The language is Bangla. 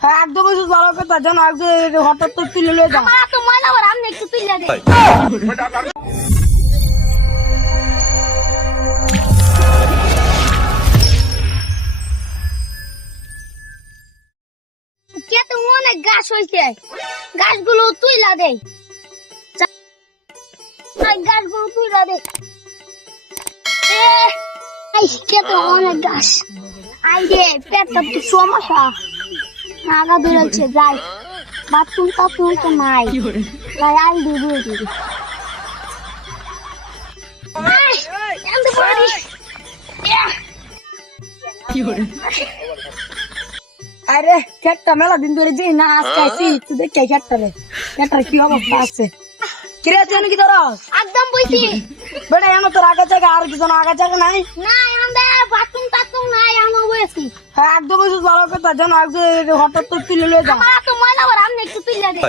হ্যাঁ একদম ভালো কথা জানো হঠাৎ তো তুলে লয়ে যাও আমার তো ময়লা ভরা আমনে একটু তুইলা দে কেতে অনেক গাছ হইছে গাছগুলো তুইলা দে গাছগুলো তুইলা দে কেতে অনেক গাছ আইরে পেটটা তো সমস্যা আগা দৌড়াচ্ছে যাই বাথরুম টাথরুম তো নাই যাই আই দিদি আরে খেটটা মেলা দিন ধরে যে না আজকে আইছি তুই দেখে খেটটার কি অবস্থা আছে কিরে আছে নাকি তোর একদম বইছি বেটা এনো তোর আগা জায়গা আর কিছু আগা জায়গা নাই না আমাদের বাথরুম টাথরুম নাই আমরা বইছি হ্যাঁ একদম ভালো কথা জানো হঠাৎ তো তুলে লয়ে যাও আমার তো ময়লা ভরা আমনে একটু তুইলা দে